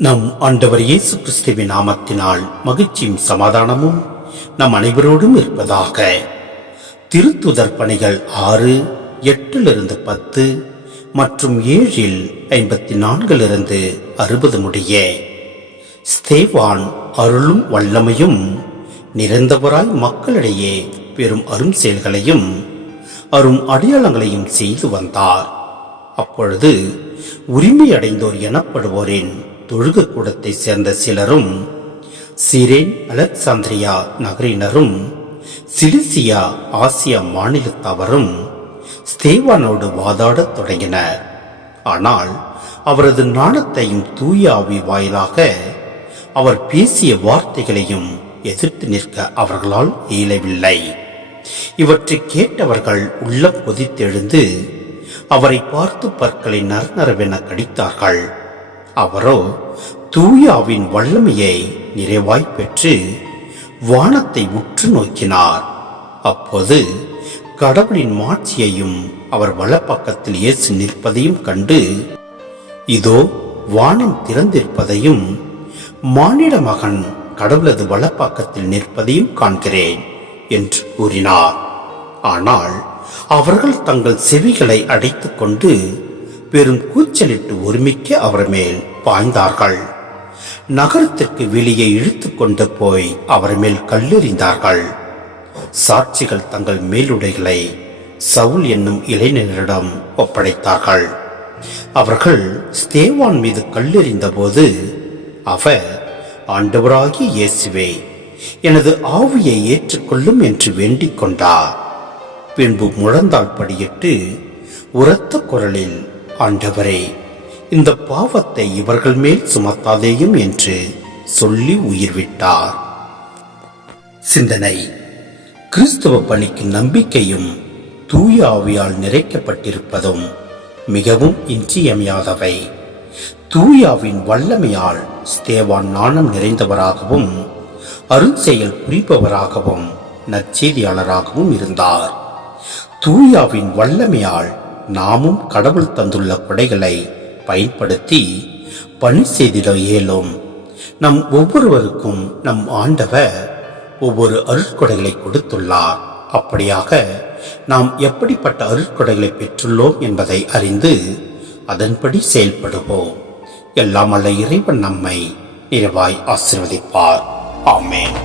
நம் ஆண்டவர் இயேசு கிறிஸ்துவின் நாமத்தினால் மகிழ்ச்சியும் சமாதானமும் நம் அனைவரோடும் இருப்பதாக. திருத்துதர் பணிகள் 6:8-10 மற்றும் 7:54-60 முடிய. ஸ்தேவான் அருளும் வல்லமையும் நிறைந்தவராய் மக்களிடையே பெரும் அரும் செயல்களையும் அரும் அடையாளங்களையும் செய்து வந்தார். அப்பொழுது உரிமை அடைந்தோர் எனப்படுவோரின் தொழுக கூடத்தை சேர்ந்த சிலரும் சிரேன் அலெக்சாந்திரியா நகரினரும் சிலிசியா ஆசியா மாநிலத்தவரும் ஸ்தேவானோடு வாதாடத் தொடங்கினர். ஆனால் அவரது நாணத்தையும் தூய ஆவி வாயிலாக அவர் பேசிய வார்த்தைகளையும் எதிர்த்து நிற்க அவர்களால் இயலவில்லை. இவற்றை கேட்டவர்கள் உள்ளம் கொதித்தெழுந்து அவரை பார்த்து பற்களை நரநரவென கடித்தார்கள். அவரோ தூயாவின் வல்லமையை நிறைவாய் பெற்று வானத்தை உற்று நோக்கினார். அப்போது கடவுளின் மாட்சியையும் அவர் வலப்பக்கத்தில் இயேசு நிற்பதையும் கண்டு, இதோ வானம் திறந்திருப்பதையும் மானிட மகன் கடவுளது வலப்பக்கத்தில் நிற்பதையும் காண்கிறேன் என்று கூறினார். ஆனால் அவர்கள் தங்கள் செவிகளை அடைத்துக் கொண்டு பெரும் கூச்சலிட்டு ஒருமிக்க அவர் மேல் பாய்ந்தார்கள். நகரத்திற்கு வெளியே இழுத்து கொண்டு போய் அவர் மேல் கல்லெறிந்தார்கள். சாட்சிகள் தங்கள் மேலுடைகளை சவுல் என்னும் இளைஞரிடம் ஒப்படைத்தார்கள். அவர்கள் ஸ்தேவான் மீது கல்லெறிந்த போது அவர், ஆண்டவராகிய இயேசுவே, எனது ஆவியை ஏற்றுக்கொள்ளும் என்று வேண்டிக் கொண்டார். பின்பு முழந்தாள் படியிட்டு உரத்த குரலில், ஆண்டவரே, இந்த பாவத்தை இவர்கள் மேல் சுமத்தாதேயும் என்று சொல்லி உயிர் விட்டார். சிந்தனை: கிறிஸ்துவ பணிக்கு நம்பிக்கையும் தூய ஆவியால் நிறைக்கப்பட்டிருப்பதும் மிகவும் இன்றியமையாதவை. தூயாவின் வல்லமையால் ஸ்தேவான் நாணம் நிறைந்தவராகவும் அருஞ்செயல் புரிபவராகவும் நற்செய்தியாளராகவும் இருந்தார். தூயாவின் வல்லமையால் நாமும் கடவுள் தந்துள்ள கொடைகளை பயன்படுத்தி பணி செய்திட இயலும். நம் ஒவ்வொருவருக்கும் நம் ஆண்டவர் ஒவ்வொரு அருட்கொடைகளை கொடுத்துள்ளார். அப்படியாக நாம் எப்படிப்பட்ட அருட்கொடைகளை பெற்றுள்ளோம் என்பதை அறிந்து அதன்படி செயல்படுவோம். எல்லாம் வல்ல இறைவன் நம்மை நிறைவாய் ஆசீர்வதிப்பார். ஆமென்.